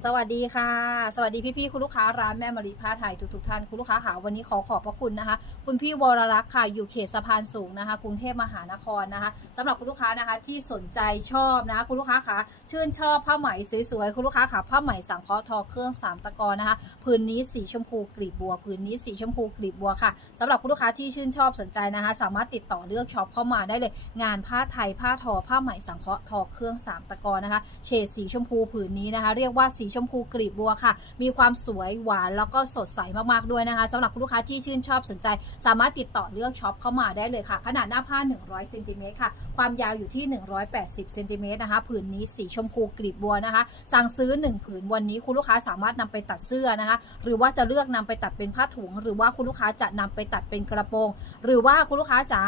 สวัสดีค่ะ สวัสดีพี่ๆคุณลูกค้าร้านแม่มารีผ้าไทยทุกๆท่านคุณลูกค้าหาวันนี้ขอขอบพระคุณนะคะ คุณพี่วรรักษ์ค่ะอยู่เขตสะพานสูงนะคะ กรุงเทพมหานครนะคะสำหรับคุณลูกค้านะคะที่สนใจชอบนะคะคุณลูกค้าคะชื่นชอบผ้าไหมสวยๆคุณลูกค้าค่ะผ้าไหมสังเคราะห์ทอเครื่องสามตะกอนนะคะพื้นนี้สีชมพูกลีบบัวพื้นนี้สีชมพูกลีบบัวค่ะสำหรับคุณลูกค้าที่ชื่นชอบสนใจนะคะ สามารถติดต่อเลือกช็อปเข้ามาได้เลย งานผ้าไทยผ้าทอผ้าไหมสังเคราะห์ทอเครื่องสามตะกอนะคะ เฉดสีชมพูผืนนี้นะคะ เรียกว่าสีีชมพูกลีบบัวค่ะ มีความสวยหวานแล้วก็สดใสมากๆด้วยนะคะสำหรับคุณลูกค้าที่ชื่นชอบสนใจ สามารถติดต่อเลือกช็อปเข้ามาได้เลยค่ะ ขนาดหน้าผ้า 100เซนติเมตรค่ะ ความยาวอยู่ที่ 180เซนติเมตรนะคะ ผืนนี้สีชมพูกลีบบัวนะคะ สั่งซื้อ 1 ผืนวันนี้คุณลูกค้าสามารถนำไปตัดเสื้อนะคะ หรือว่าจะเลือกนำไปตัดเป็นผ้าถุง หรือว่าคุณลูกค้าจะนำไปตัดเป็นกระโปรง หรือว่าคุณลูกค้าจ๋า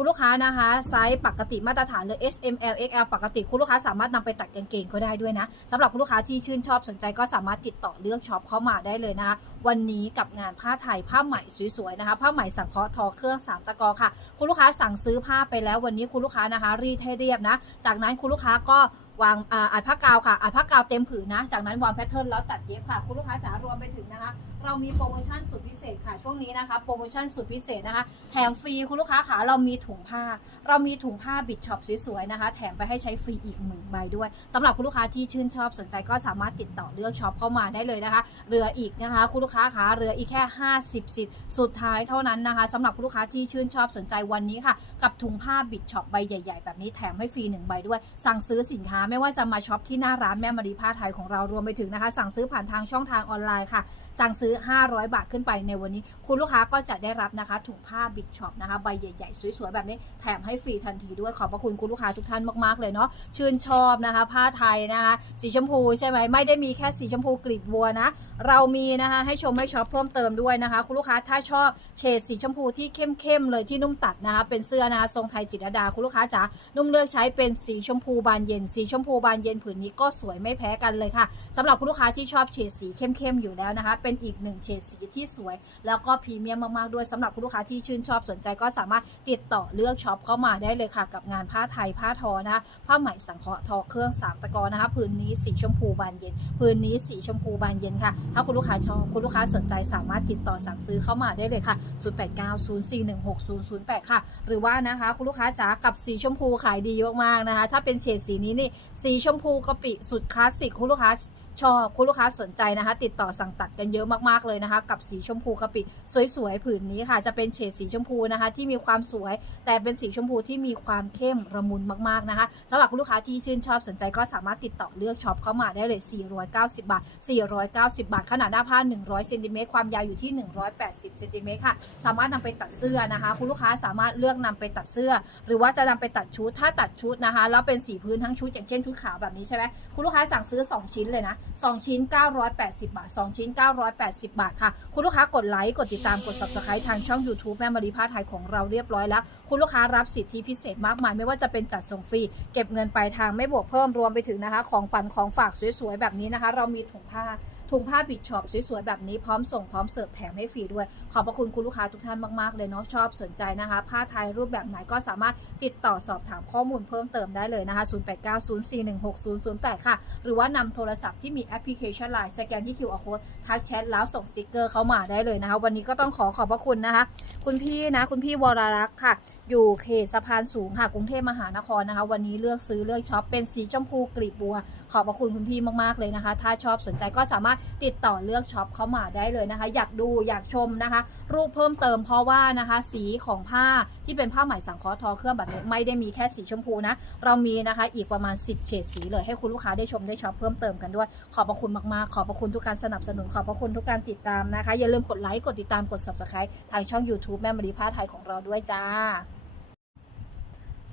คุณลูกค้านะคะไซส์ปกติมาตรฐานเลย S M L X L ปกติคุณลูกค้าสามารถนำไปตัดกางเกงก็ได้ด้วยนะสำหรับคุณลูกค้าที่ชื่นชอบสนใจก็สามารถติดต่อเลือกช็อปเข้ามาได้เลยนะคะวันนี้กับงานผ้าไทยผ้าไหมสวยๆนะคะผ้าไหมสังเคราะห์ทอเครื่องสามตะกอค่ะ คุณลูกค้าสั่งซื้อผ้าไปแล้ววันนี้คุณลูกค้านะคะรีดให้เรียบนะ จากนั้นคุณลูกค้าก็วางอ่าอัดผ้ากาวค่ะอัดผ้ากาวเต็มผืนนะ จากนั้นวางแพทเทิร์นแล้วตัดเย็บค่ะ คุณลูกค้าจ๋ารวมไปถึงนะคะเรามีโปรโมชั่นสุดพิเศษค่ะช่วงนี้นะคะ โปรโมชั่นสุดพิเศษนะคะ แถมฟรีคุณลูกค้าขาเรามีถุงผ้า เรามีถุงผ้าบิดช็อปสวยๆนะคะ แถมไปให้ใช้ฟรีอีกหนึ่งใบด้วยสำหรับคุณลูกค้าที่ชื่นชอบสนใจก็สามารถติดต่อเลือกช็อปเข้ามาได้เลยนะคะเหลืออีกนะคะ คุณลูกค้าขาเหลืออีกแค่ 50สิทธิ์สุดท้ายเท่านั้นนะคะสำหรับคุณลูกค้าที่ชื่นชอบสนใจวันนี้ค่ะ กับถุงผ้าบิดช็อปใบใหญ่ ๆ แบบนี้แถมให้ฟรีหนึ่งใบด้วย สั่งซื้อสินค้าไม่ว่าจะมาช็อปที่หน้าร้านแม่มารีผ้าไทยของเรารวมไปถึงนะคะ สั่งซื้อผ่านทางช่องทางออนไลน์ค่ะ สั่งซื้อ500 บาทขึ้นไปในวันนี้ คุณลูกค้าก็จะได้รับนะคะ ถุงผ้าบิ๊กช็อปนะคะใบใหญ่ๆ สวยๆ แบบนี้แถมให้ฟรีทันทีด้วยขอบพระคุณคุณลูกค้าทุกท่านมากๆเลยเนาะชื่นชอบนะคะ ผ้าไทยนะคะสีชมพูใช่ไหมไม่ได้มีแค่สีชมพูกลีบบัวนะ เรามีนะคะให้ชมให้ช็อปเพิ่มเติมด้วยนะคะ คุณลูกค้าถ้าชอบเฉดสีชมพูที่เข้มๆเลยที่นุ่มตัดนะคะเป็นเสื้อนะคะทรงไทยจิตรดาคุณลูกค้าจ๋านุ่มเลือกใช้เป็นสีชมพูบานเย็น สีชมพูบานเย็นผืนนี้ก็สวยไม่แพ้กันเลยค่ะสำหรับคุณลูกค้าที่ชอบเฉดสีเข้มๆอยู่แล้วนะคะ เป็นอีกนึ่งเฉดสีที่สวย แล้วก็พรีเมียมมากๆด้วยสำหรับคุณลูกค้าที่ชื่นชอบสนใจก็สามารถติดต่อเลือกช็อปเข้ามาได้เลยค่ะ กับงานผ้าไทยผ้าทอนะคะผ้าไหมสังเคราะห์ทอเครื่องสามตะกอนะคะผืนนี้สีชมพูบานเย็นผืนนี้สีชมพูบานเย็นค่ะ ถ้าคุณลูกค้าชอบคุณลูกค้าสนใจสามารถติดต่อสั่งซื้อเข้ามาได้เลยค่ะ 0890416008 ค่ะ หรือว่านะคะคุณลูกค้าจ๋ากับสีชมพูขายดีมากๆนะคะ ถ้าเป็นเฉดสีนี้นี่สีชมพูกะปิสุดคลาสสิกคุณลูกค้า ชอบคุณลูกค้าสนใจนะคะ ติดต่อสั่งตัดกันเยอะมากๆเลยนะคะ กับสีชมพูกะปิสวยๆผืนนี้ค่ะ จะเป็นเฉดสีชมพูนะคะ ที่มีความสวย แต่เป็นสีชมพูที่มีความเข้มระมุนมากๆนะคะสำหรับคุณลูกค้าที่ชื่นชอบสนใจก็สามารถติดต่อเลือกช็อปเข้ามาได้เลย 490 บาท 490 บาท ขนาดหน้าผ้า 100เซนติเมตรความยาวอยู่ที่ 180เซนติเมตรค่ะ สามารถนำไปตัดเสื้อนะคะ คุณลูกค้าสามารถเลือกนำไปตัดเสื้อ หรือว่าจะนำไปตัดชุดถ้าตัดชุดนะคะ แล้วเป็นสีพื้นทั้งชุดอย่างเช่นชุดขาวแบบนี้ใช่ไหมคุณลูกค้าสั่งซื้อ 2 ชิ้นเลยนะ2 ชิ้น 980 บาท 2 ชิ้น 980 บาทค่ะ คุณลูกค้ากดไลค์ กดติดตาม กด subscribe ทางช่อง YouTube แม่มารีผ้าไทยของเราเรียบร้อยแล้ว คุณลูกค้ารับสิทธิพิเศษมากมาย ไม่ว่าจะเป็นจัดส่งฟรี เก็บเงินปลายทางไม่บวกเพิ่มรวมไปถึงนะคะ ของฝันของฝากสวยๆ แบบนี้นะคะ เรามีถุงผ้า ถุงผ้าบิดช็อปสวยๆ แบบนี้พร้อมส่งพร้อมเสิร์ฟแถมให้ฟรีด้วย ขอบพระคุณคุณลูกค้าทุกท่านมากๆ เลยเนาะชอบสนใจนะคะ ผ้าไทยรูปแบบไหนก็สามารถติดต่อสอบถามข้อมูลเพิ่มเติมได้เลยนะคะ 0890416008 ค่ะ หรือว่านำโทรศัพท์ที่มีแอปพลิเคชัน Line สแกนที่ QR code ทักแชทแล้วส่งสติกเกอร์เข้ามาได้เลยนะคะ วันนี้ก็ต้องขอขอบพระคุณนะคะ คุณพี่นะคุณพี่วรรักษ์ค่ะ อยู่เขตสะพานสูงค่ะกรุงเทพมหานครนะคะ วันนี้เลือกซื้อเลือกช็อปเป็นสีชมพูกลีบบัว ขอบพระคุณคุณพี่มากๆเลยนะคะ ถ้าชอบสนใจก็สามารถติดต่อเลือกช็อปเข้ามาได้เลยนะคะ อยากดูอยากชมนะคะ รูปเพิ่มเติมเพราะว่านะคะ สีของผ้าที่เป็นผ้าไหมสังเคราะห์ทอเครื่องแบบนี้ไม่ได้มีแค่สีชมพูนะ เรามีนะคะอีกประมาณ 10 เฉดสีเลยให้คุณลูกค้าได้ชมได้ช็อปเพิ่มเติมกันด้วย ขอบพระคุณมากๆ ขอบพระคุณทุกการสนับสนุนขอบพระคุณทุกการติดตามนะคะ อย่าลืมกดไลค์กดติดตามกด subscribe ทางช่อง YouTube แม่มารีผ้าไทยของเราด้วยจ้า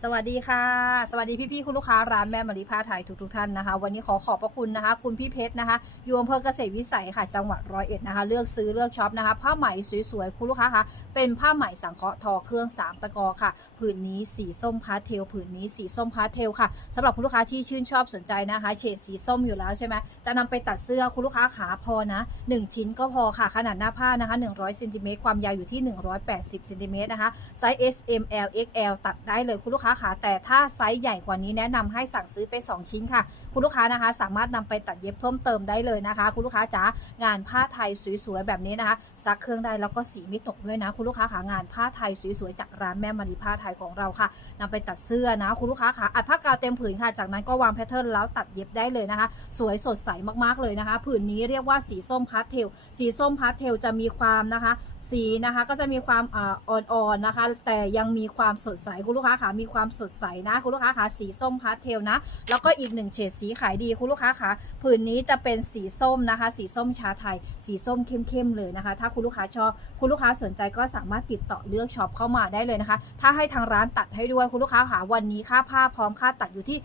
สวัสดีค่ะ สวัสดีพี่ๆคุณลูกค้าร้านแม่มารีผ้าไทยทุกๆท่านนะคะ วันนี้ขอขอบพระคุณนะคะ คุณพี่เพชรนะคะอยู่อำเภอเกษตรวิสัยค่ะจังหวัดร้อยเอ็ดนะคะ เลือกซื้อเลือกช็อปนะคะ ผ้าไหมสวยๆคุณลูกค้าคะเป็นผ้าไหมสังเคราะห์ทอเครื่องสามตะกอค่ะผืนนี้สีส้มพาสเทลผืนนี้สีส้มพาสเทลค่ะสำหรับคุณลูกค้าที่ชื่นชอบสนใจนะคะ เฉดสีส้มอยู่แล้วใช่ไหมจะนำไปตัดเสื้อคุณลูกค้าขาพอนะ 1 ชิ้นก็พอค่ะ ขนาดหน้าผ้านะคะ100เซนติเมตรความยาวอยู่ที่ 180เซนติเมตรนะคะไซส์ S M L X L ตัดได้เลยคุณลูกค้าขาแต่ถ้าไซส์ใหญ่กว่านี้แนะนำให้สั่งซื้อไป 2 ชิ้นค่ะ คุณลูกค้านะคะ สามารถนำไปตัดเย็บเพิ่มเติมได้เลยนะคะ คุณลูกค้าจ๋างานผ้าไทยสวยๆแบบนี้นะคะซักเครื่องได้แล้วก็สีไม่ตกด้วยนะ คุณลูกค้าขางานผ้าไทยสวยๆจากร้านแม่มารีผ้าไทยของเราค่ะนำไปตัดเสื้อนะ คุณลูกค้าขาอัดผ้ากาวเต็มผืนค่ะ จากนั้นก็วางแพทเทิร์นแล้วตัดเย็บได้เลยนะคะ สวยสดใสมากๆเลยนะคะ ผืนนี้เรียกว่าสีส้มพาสเทลสีส้มพาสเทลจะมีความนะคะ สีนะคะก็จะมีความอ่อนๆนะคะ แต่ยังมีความสดใสคุณลูกค้าขามีความสดใสนะคุณลูกค้าขาสีส้มพาสเทลนะ แล้วก็อีกหนึ่งเฉดสีขายดีคุณลูกค้าขาผืนนี้จะเป็นสีส้มนะคะ สีส้มชาไทย สีส้มเข้มๆเลยนะคะ ถ้าคุณลูกค้าชอบคุณลูกค้าสนใจก็สามารถติดต่อเลือกช็อปเข้ามาได้เลยนะคะ ถ้าให้ทางร้านตัดให้ด้วยคุณลูกค้าขาวันนี้ค่าผ้าพร้อมค่าตัดอยู่ที่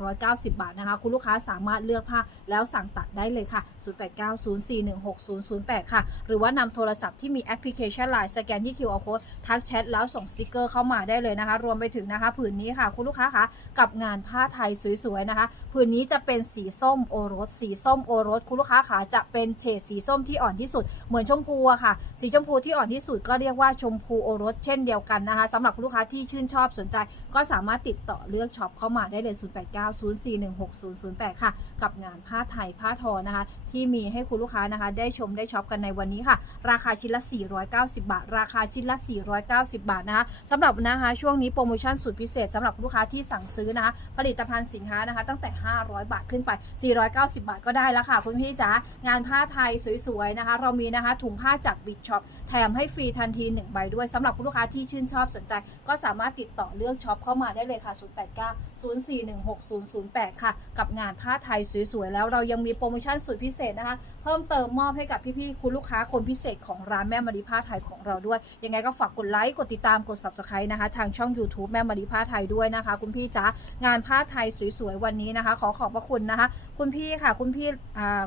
1,390 บาทนะคะ คุณลูกค้าสามารถเลือกผ้าแล้วสั่งตัดได้เลยค่ะ 0890416008 ค่ะ หรือว่านำโทรศัพท์ที่มีแอปพลิเคชัน Line สแกนที่ QR code ทักแชทแล้วส่งสติกเกอร์เข้ามาได้เลยนะคะ รวมไปถึงนะคะ ผืนนี้ค่ะ คุณลูกค้าคะกับงานผ้าไทยสวยๆนะคะ ผืนนี้จะเป็นสีส้มโอรส สีส้มโอรส คุณลูกค้าขาจะเป็นเฉดสีส้มที่อ่อนที่สุด เหมือนชมพูอะค่ะ สีชมพูที่อ่อนที่สุดก็เรียกว่าชมพูโอรส เช่นเดียวกันนะคะสำหรับคุณลูกค้าที่ชื่นชอบสนใจ ก็สามารถติดต่อเลือกช็อปเข้ามาได้เลย 0890416008 ค่ะ กับงานผ้าไทยผ้าทอนะคะ ที่มีให้คุณลูกค้านะคะ ได้ชมได้ช็อปกันในวันนี้ค่ะ ราคาชิ้นละ 490 บาท ราคาชิ้นละ 490 บาทนะคะสำหรับนะคะช่วงนี้โปรโมชั่นสุดพิเศษสำหรับลูกค้าที่สั่งซื้อนะคะผลิตภัณฑ์สินค้านะคะ ตั้งแต่ 500 บาทขึ้นไป 490 บาทก็ได้แล้วค่ะ คุณพี่จ๋างานผ้าไทยสวยๆนะคะ เรามีนะคะถุงผ้าจากบิ๊กช็อปแถมให้ฟรีทันที 1 ใบด้วยสำหรับคุณลูกค้าที่ชื่นชอบสนใจ ก็สามารถติดต่อเลือกช็อปเข้ามาได้เลยค่ะ 089 0416008 ค่ะ กับงานผ้าไทยสวยๆแล้วเรายังมีโปรโมชั่นสุดพิเศษนะคะ เพิ่มเติมมอบให้กับพี่ๆคุณลูกค้าคนพิเศษของร้านแม่มารีผ้าไทยของเราด้วย ยังไงก็ฝากกดไลค์กดติดตามกด subscribe นะคะ ทางช่อง YouTube แม่มารีผ้าไทยด้วยนะคะ คุณพี่จ๋างานผ้าไทยสวยๆวันนี้นะคะ ขอขอบพระคุณนะคะ คุณพี่ค่ะคุณพี่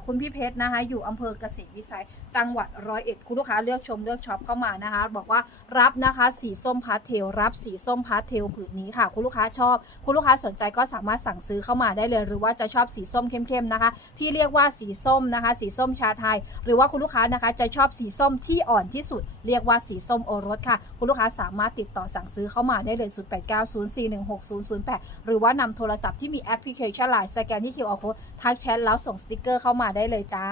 คุณพี่เพชรนะคะ อยู่อำเภอเกษตรวิสัยจังหวัดร้อยเอ็ดคุณลูกค้าเลือกชมเลือกช็อปเข้ามานะคะ บอกว่ารับนะคะ สีส้มพาสเทลรับสีส้มพาสเทลผืนนี้ค่ะ คุณลูกค้าชอบ คุณลูกค้าสนใจก็สามารถสั่งซื้อเข้ามาได้เลย หรือว่าจะชอบสีส้มเข้มๆนะคะ ที่เรียกว่าสีส้มนะคะ สีส้มชาไทย หรือว่าคุณลูกค้านะคะจะชอบสีส้มที่อ่อนที่สุด เรียกว่าสีส้มโอรสค่ะ คุณลูกค้าสามารถติดต่อสั่งซื้อเข้ามาได้เลย 0890416008 หรือว่านำโทรศัพท์ที่มีแอปพลิเคชันไลน์สแกนที่ QR code ทักแชทแล้วส่งสติกเกอร์เข้ามาได้เลยจ้า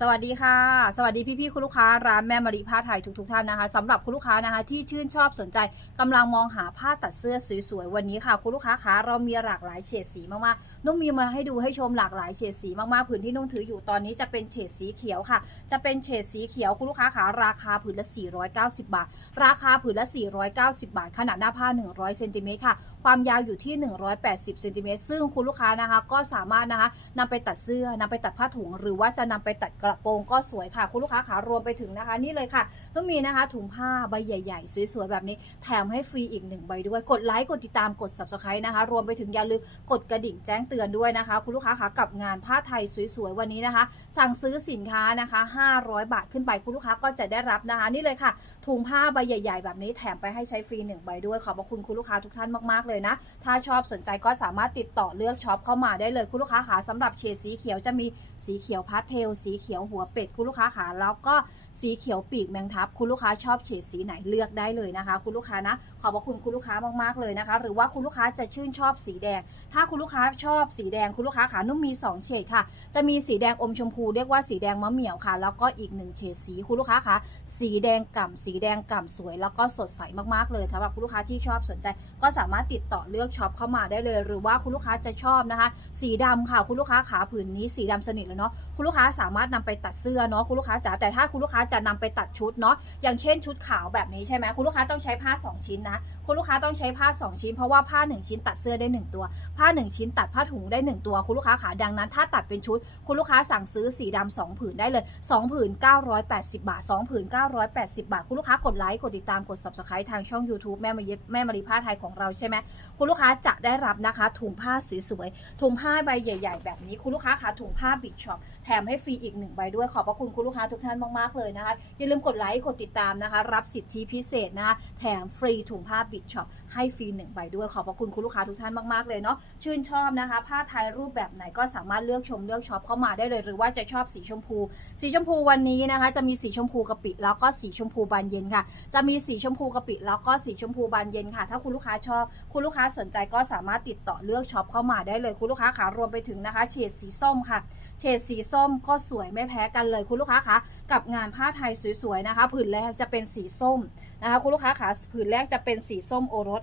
สวัสดีค่ะ สวัสดีพี่ๆคุณลูกค้าร้านแม่มารีผ้าไทยทุกๆท่านนะคะสำหรับคุณลูกค้านะคะที่ชื่นชอบสนใจกำลังมองหาผ้าตัดเสื้อสวยๆวันนี้ค่ะ คุณลูกค้าคะเรามีหลากหลายเฉดสีมากๆนุ่มมีมาให้ดูให้ชมหลากหลายเฉดสีมากๆผืนที่นุ่มถืออยู่ตอนนี้จะเป็นเฉดสีเขียวค่ะ จะเป็นเฉดสีเขียวคุณลูกค้าคะราคาผืนละ 490 บาท ราคาผืนละ 490 บาท ขนาดหน้าผ้า 100เซนติเมตรค่ะ ความยาวอยู่ที่ 180เซนติเมตรซึ่งคุณลูกค้านะคะก็สามารถนะคะนำไปตัดเสื้อนำไปตัดผ้าถุงหรือว่าจะนำไปตัดกระโปรงก็สวยค่ะ คุณลูกค้าขารวมไปถึงนะคะ นี่เลยค่ะต้องมีนะคะ ถุงผ้าใบใหญ่ๆ สวยๆ แบบนี้ แถมให้ฟรีอีกหนึ่งใบด้วย กดไลค์กดติดตามกด subscribe นะคะ รวมไปถึงอย่าลืมกดกระดิ่งแจ้งเตือนด้วยนะคะ คุณลูกค้าคะกับงานผ้าไทยสวยๆ วันนี้นะคะ สั่งซื้อสินค้านะคะ 500 บาทขึ้นไปคุณลูกค้าก็จะได้รับนะคะ นี่เลยค่ะ ถุงผ้าใบใหญ่ ๆ แบบนี้แถมไปให้ใช้ฟรีหนึ่งใบด้วยขอบพระคุณคุณลูกค้าทุกท่านมากๆเลยนะ ถ้าชอบสนใจก็สามารถติดต่อเลือกช็อปเข้ามาได้เลยคุณลูกค้าขาสำหรับเฉดสีเขียวจะมีสีเขียวพาสเทลสีเขียวหัวเป็ดคุณลูกค้าขาแล้วก็สีเขียวปีกแมงทับ คุณลูกค้าชอบเฉดสีไหนเลือกได้เลยนะคะ คุณลูกค้านะขอบพระคุณคุณลูกค้ามากๆเลยนะคะ หรือว่าคุณลูกค้าจะชื่นชอบสีแดง ถ้าคุณลูกค้าชอบสีแดงคุณลูกค้าขานุ่มมีสองเฉดค่ะ จะมีสีแดงอมชมพูเรียกว่าสีแดงมะเหมี่ยวค่ะ แล้วก็อีกหนึ่งเฉดสีคุณลูกค้าคะสีแดงก่ำสีแดงก่ำสวย แล้วก็สดใสมากๆเลยสำหรับคุณลูกค้าที่ชอบสนใจ ก็สามารถติดต่อเลือกช็อปเข้ามาได้เลย หรือว่าคุณลูกค้าจะชอบนะคะ สีดำค่ะคุณลูกค้าขาผืนนี้สีดำสนิทเลยเนาะคุณลูกค้าสามารถนำไปตัดเสื้อเนาะคุณลูกค้าจ๋าแต่ถ้าคุณลูกค้าจะนำไปตัดชุดเนาะอย่างเช่นชุดขาวแบบนี้ใช่ไหมคุณลูกค้าต้องใช้ผ้า 2 ชิ้นนะ คุณลูกค้าต้องใช้ผ้า 2 ชิ้น เพราะว่าผ้า 1 ชิ้นตัดเสื้อได้ 1 ตัว ผ้า 1 ชิ้นตัดผ้าถุงได้ 1 ตัว คุณลูกค้าขาดังนั้น ถ้าตัดเป็นชุด คุณลูกค้าสั่งซื้อสีดำสองผืนได้เลย 2 ผืน 980 บาท 2 ผืน 980 บาท คุณลูกค้ากดไลค์ กดติดตาม กด subscribe ทางช่อง YouTube แม่มาเย็บแม่มารีผ้าไทยของเราใช่ไหมคุณลูกค้าจะได้รับนะคะถุงผ้าสวยๆ ถุงผ้าใบใหญ่ ๆ แบบนี้ คุณลูกค้าขาถุงผ้าบิดช็อปแถมให้ฟรีอีกหนึ่งใบด้วย ขอบพระคุณคุณลูกค้าทุกท่านมากๆเลยนะคะ อย่าลืมกดไลค์ กดติดตามนะคะ รับสิทธิพิเศษนะคะ แถมฟรีถุงผ้าบิดช็อป ให้ฟรีหนึ่งใบด้วยขอบพระคุณคุณลูกค้าทุกท่านมากๆเลยเนาะชื่นชอบนะคะ ผ้าไทยรูปแบบไหนก็สามารถเลือกชมเลือกช็อปเข้ามาได้เลย หรือว่าจะชอบสีชมพู สีชมพูวันนี้นะคะ จะมีสีชมพูกะปิแล้วก็สีชมพูบานเย็นค่ะ จะมีสีชมพูกะปิแล้วก็สีชมพูบานเย็นค่ะ ถ้าคุณลูกค้าชอบ คุณลูกค้าสนใจก็สามารถติดต่อเลือกช็อปเข้ามาได้เลยคุณลูกค้าขารวมไปถึงนะคะ เฉดสีส้มค่ะ เฉดสีส้มก็สวยไม่แพ้กันเลยคุณลูกค้าคะกับงานผ้าไทยสวยๆนะคะผืนแรกจะเป็นสีส้มนะคะคุณลูกค้าคะผืนแรกจะเป็นสีส้มโอรส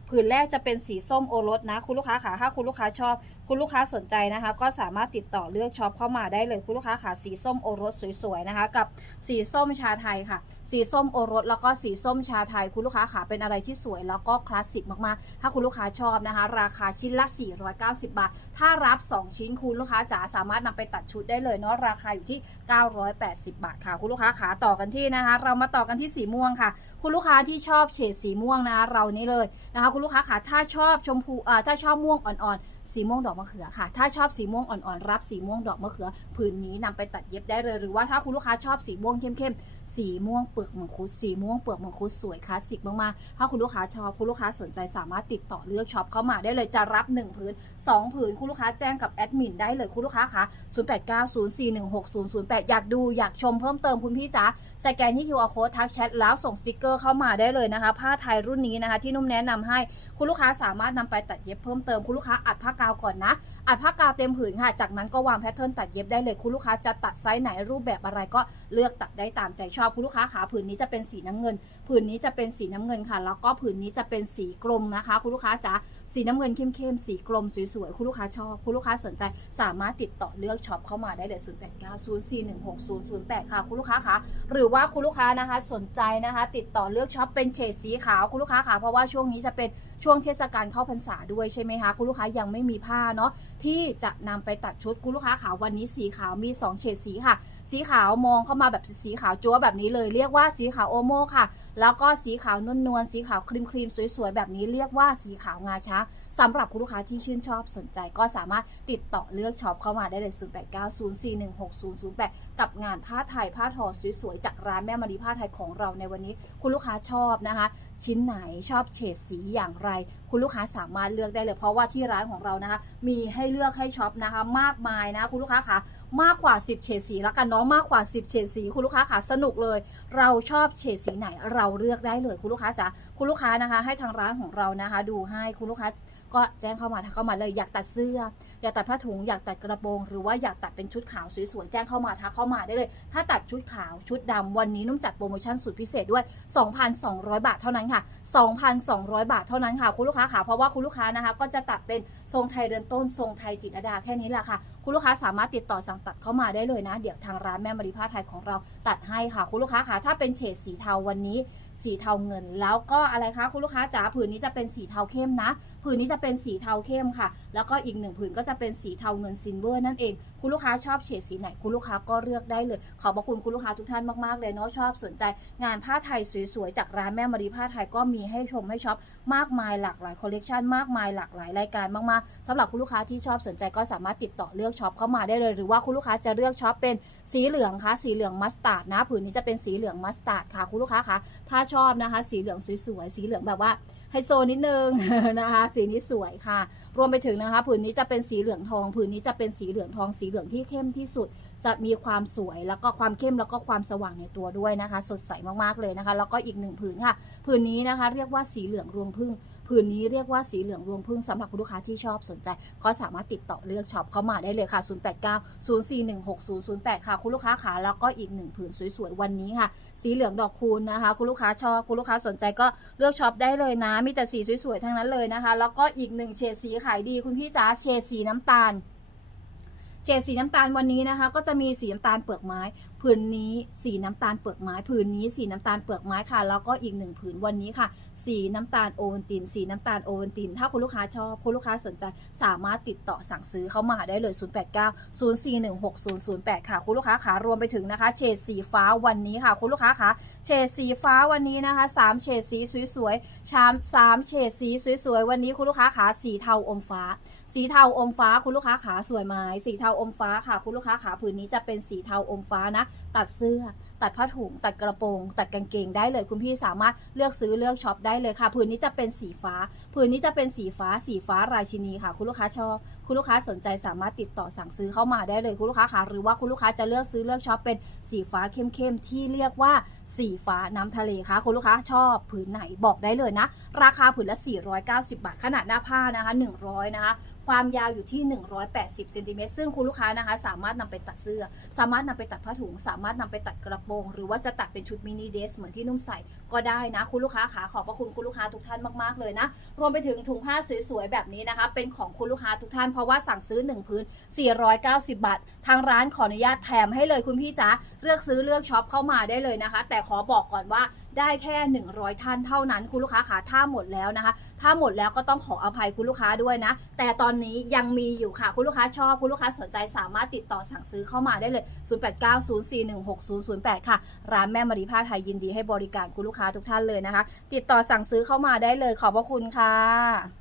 ผืนแรกจะเป็นสีส้มโอรสนะ คุณลูกค้าคะถ้าคุณลูกค้าชอบ คุณลูกค้าสนใจนะคะ ก็สามารถติดต่อเลือกช็อปเข้ามาได้เลยคุณลูกค้าคะสีส้มโอรสสวยๆนะคะ กับสีส้มชาไทยค่ะ สีส้มโอรสแล้วก็สีส้มชาไทย คุณลูกค้าขาเป็นอะไรที่สวย แล้วก็คลาสสิกมากๆ ถ้าคุณลูกค้าชอบนะคะ ราคาชิ้นละ 490 บาท ถ้ารับ 2 ชิ้นคุณลูกค้าจ๋าสามารถนำไปตัดชุดได้เลยเนาะราคาอยู่ที่ 980 บาทค่ะ คุณลูกค้าขาต่อกันที่นะคะ เรามาต่อกันที่สีม่วงค่ะ คุณลูกค้าที่ชอบเฉดสีม่วงนะคะเรานี่เลยนะคะคุณลูกค้าค่ะถ้าชอบชมพูอ่าถ้าชอบม่วงอ่อน สีม่วงดอกมะเขือค่ะ ถ้าชอบสีม่วงอ่อนๆ รับสีม่วงดอกมะเขือผืนนี้นำไปตัดเย็บได้เลย หรือว่าถ้าคุณลูกค้าชอบสีม่วงเข้มๆ สีม่วงเปลือกมังคุด สีม่วงเปลือกมังคุดสวยคลาสสิกมากๆ ถ้าคุณลูกค้าชอบคุณลูกค้าสนใจสามารถติดต่อเลือกช็อปเข้ามาได้เลย จะรับ 1 ผืน 2 ผืนคุณลูกค้าแจ้งกับแอดมินได้เลยคุณลูกค้าคะ0890416008 อยากดูอยากชมเพิ่มเติมคุณพี่จ๋าสแกนที่ QR code ทักแชทแล้วส่งสติกเกอร์เข้ามาได้เลยนะคะ ผ้าไทยรุ่นนี้นะคะที่นุ่มแนะนำให้คุณลูกค้าสามารถนำไปตัดเย็บเพิ่มเติมคุณลูกค้าอัดผ้าากาวก่อนนะอัดผ้ากาวเต็มผืนค่ะ จากนั้นก็วางแพทเทิร์นตัดเย็บได้เลยคุณลูกค้าจะตัดไซส์ไหนรูปแบบอะไรก็เลือกตัดได้ตามใจชอบคุณลูกค้าขาผืนนี้จะเป็นสีน้ำเงิน ผืนนี้จะเป็นสีน้ำเงินค่ะ แล้วก็ผืนนี้จะเป็นสีกลมนะคะ คุณลูกค้าจ๋าสีน้ำเงินเข้มๆสีกลมสวยๆคุณลูกค้าชอบคุณลูกค้าสนใจ สามารถติดต่อเลือกช็อปเข้ามาได้เลย0 8 9 0 4 1 6 0 0 8ค่ะคุณลูกค้าคะหรือว่าคุณลูกค้านะคะสนใจนะคะ ติดต่อเลือกช็อปเป็นเฉดสีขาวคุณลูกค้าค่ะเพราะว่าช่วงนี้จะเป็นช่วงเทศกาลเข้าพรรษาด้วยใช่ไหมคะคุณลูกค้ายังไม่ไม่มีผ้าเนาะที่จะนำไปตัดชุดคุณลูกค้าขาววันนี้สีขาวมี 2 เฉดสีค่ะ สีขาวมองเข้ามาแบบสีขาวจั๊วแบบนี้เลยเรียกว่าสีขาวโอโมค่ะ แล้วก็สีขาวนวลนวลๆสีขาวครีมครีมๆสวยๆ แบบนี้เรียกว่าสีขาวงาช้างสำหรับคุณลูกค้าที่ชื่นชอบสนใจก็สามารถติดต่อเลือกช็อปเข้ามาได้เลย 0890416008 กับงานผ้าไทยผ้าทอสวยๆ จากร้านแม่มารีผ้าไทยของเราในวันนี้ คุณลูกค้าชอบนะคะ ชิ้นไหนชอบเฉดสีอย่างไร คุณลูกค้าสามารถเลือกได้เลยเพราะว่าที่ร้านของเรานะคะ มีให้เลือกให้ช็อปนะคะ มากมายนะคุณลูกค้าคะมากกว่า 10 เฉดสีแล้วกันเนาะมากกว่า 10 เฉดสีคุณลูกค้าค่ะสนุกเลย เราชอบเฉดสีไหนเราเลือกได้เลยคุณลูกค้าจ๋าคุณลูกค้านะคะ ให้ทางร้านของเรานะคะ ดูให้คุณลูกค้าก็แจ้งเข้ามาทักเข้ามาเลยอยากตัดเสื้อ อยากตัดผ้าถุงอยากตัดกระโปรงหรือว่าอยากตัดเป็นชุดขาวสวยๆแจ้งเข้ามาทักเข้ามาได้เลย ถ้าตัดชุดขาวชุดดำวันนี้นุ่มจัดโปรโมชั่นสุดพิเศษด้วย 2,200 บาทเท่านั้นค่ะ 2,200 บาทเท่านั้นค่ะ คุณลูกค้าค่ะเพราะว่าคุณลูกค้านะคะ ก็จะตัดเป็นทรงไทยเรือนต้นทรงไทยจิตรดาแค่นี้แหละค่ะ คุณลูกค้าสามารถติดต่อสั่งตัดเข้ามาได้เลยนะ เดี๋ยวทางร้านแม่มารีผ้าไทยของเราตัดให้ค่ะ คุณลูกค้าค่ะถ้าเป็นเฉดสีเทาวันนี้สีเทาเงิน แล้วก็อะไรคะคุณลูกค้าจ๋าผืนนี้จะเป็นสีเทาเข้มนะ ผืนนี้จะเป็นสีเทาเข้มค่ะ แล้วก็อีกหนึ่งผืนก็จะะเป็นสีเทาเงินซินเวอร์นั่นเอง คุณลูกค้าชอบเฉดสีไหน คุณลูกค้าก็เลือกได้เลย ขอบพระคุณคุณลูกค้าทุกท่านมากๆเลยเนาะชอบสนใจ งานผ้าไทยสวยๆ จากร้านแม่มารีผ้าไทยก็มีให้ชมให้ช็อปมากมายหลากหลายคอลเลกชันมากมายหลากหลายรายการมากๆสำหรับคุณลูกค้าที่ชอบสนใจก็สามารถติดต่อเลือกช็อปเข้ามาได้เลย หรือว่าคุณลูกค้าจะเลือกช็อปเป็นสีเหลืองคะสีเหลืองมัสตาร์ดนะผืนนี้จะเป็นสีเหลืองมัสตาร์ดค่ะคุณลูกค้าคะถ้าชอบนะคะ สีเหลืองสวยๆสีเหลืองแบบว่า ไฮโซนิดนึงนะคะสีนี้สวยค่ะ รวมไปถึงนะคะผืนนี้จะเป็นสีเหลืองทองผืนนี้จะเป็นสีเหลืองทองสีเหลืองที่เข้มที่สุด จะมีความสวยแล้วก็ความเข้มแล้วก็ความสว่างในตัวด้วยนะคะ สดใสมากๆเลยนะคะ แล้วก็อีกหนึ่งผืนค่ะ ผืนนี้นะคะ เรียกว่าสีเหลืองรวงพึ่ง ผืนนี้เรียกว่าสีเหลืองรวงพึ่งสำหรับคุณลูกค้าที่ชอบสนใจ ก็สามารถติดต่อเลือกช็อปเข้ามาได้เลยค่ะ 0890416008 ค่ะ คุณลูกค้าขาแล้วก็อีกหนึ่งผืนสวยๆ วันนี้ค่ะ สีเหลืองดอกคูณนะคะ คุณลูกค้าชอบคุณลูกค้าสนใจก็เลือกช็อปได้เลยนะ มีแต่สีสวยๆทั้งนั้นเลยนะคะ แล้วก็อีกหนึ่งเฉดสีขายดีคุณพี่จ๋าเฉดสีน้ำตาลเฉดสีน้ำตาลวันนี้นะคะ ก็จะมีสีน้ำตาลเปลือกไม้ ผืนนี้สีน้ำตาลเปลือกไม้ผืนนี้สีน้ำตาลเปลือกไม้ค่ะ แล้วก็อีกหนึ่งผืนวันนี้ค่ะ สีน้ำตาลโอวัลติน สีน้ำตาลโอวัลติน ถ้าคุณลูกค้าชอบคุณลูกค้าสนใจสามารถติดต่อสั่งซื้อเข้ามาได้เลย 089 0416008 ค่ะ คุณลูกค้าขารวมไปถึงนะคะ เฉดสีฟ้าวันนี้ค่ะ คุณลูกค้าคะเฉดสีฟ้าวันนี้นะคะสามเฉดสีสวยๆชามสามเฉดสีสวยๆวันนี้คุณลูกค้าขาสีเทาอมฟ้าสีเทาอมฟ้าคุณลูกค้าขาสวยไหมสีเทาอมฟ้าค่ะ คุณลูกค้าขาผืนนี้จะเป็นสีเทาอมฟ้านะ half. ตัดเสื้อ ตัดผ้าถุง ตัดกระโปรง ตัดกางเกงได้เลย คุณพี่สามารถเลือกซื้อเลือกช็อปได้เลยค่ะผืนนี้จะเป็นสีฟ้าผืนนี้จะเป็นสีฟ้าสีฟ้าราชินีค่ะ คุณลูกค้าชอบ คุณลูกค้าสนใจสามารถติดต่อสั่งซื้อเข้ามาได้เลยคุณลูกค้าค่ะหรือว่าคุณลูกค้าจะเลือกซื้อเลือกช็อปเป็นสีฟ้าเข้มๆที่เรียกว่าสีฟ้าน้ำทะเลค่ะ คุณลูกค้าชอบผืนไหนบอกได้เลยนะ ราคาผืนละ 490 บาท ขนาดหน้าผ้านะคะ 100 นะคะความยาวอยู่ที่ 180เซนติเมตรซึ่งคุณลูกค้านะคะ สามารถนำไปตัดเสื้อ สามารถนำไปตัดผ้าถุงสามารถนำไปตัดกระโปรง หรือว่าจะตัดเป็นชุดมินิเดสเหมือนที่นุ่มใส่ก็ได้นะ คุณลูกค้าขาขอบพระคุณคุณลูกค้าทุกท่านมากๆเลยนะ รวมไปถึงถุงผ้าสวยๆแบบนี้นะคะ เป็นของคุณลูกค้าทุกท่านเพราะว่าสั่งซื้อ 1 พื้น 490 บาท ทางร้านขออนุญาตแถมให้เลยคุณพี่จ๋าเลือกซื้อเลือกช็อปเข้ามาได้เลยนะคะ แต่ขอบอกก่อนว่าได้แค่ 100 ท่านเท่านั้นคุณลูกค้าขาถ้าหมดแล้วนะคะ ถ้าหมดแล้วก็ต้องขออภัยคุณลูกค้าด้วยนะ แต่ตอนนี้ยังมีอยู่ค่ะ คุณลูกค้าชอบ คุณลูกค้าสนใจสามารถติดต่อสั่งซื้อเข้ามาได้เลย 0890416008 ค่ะ ร้านแม่มารีผ้าไทยยินดีให้บริการคุณลูกค้าทุกท่านเลยนะคะ ติดต่อสั่งซื้อเข้ามาได้เลย ขอบพระคุณค่ะ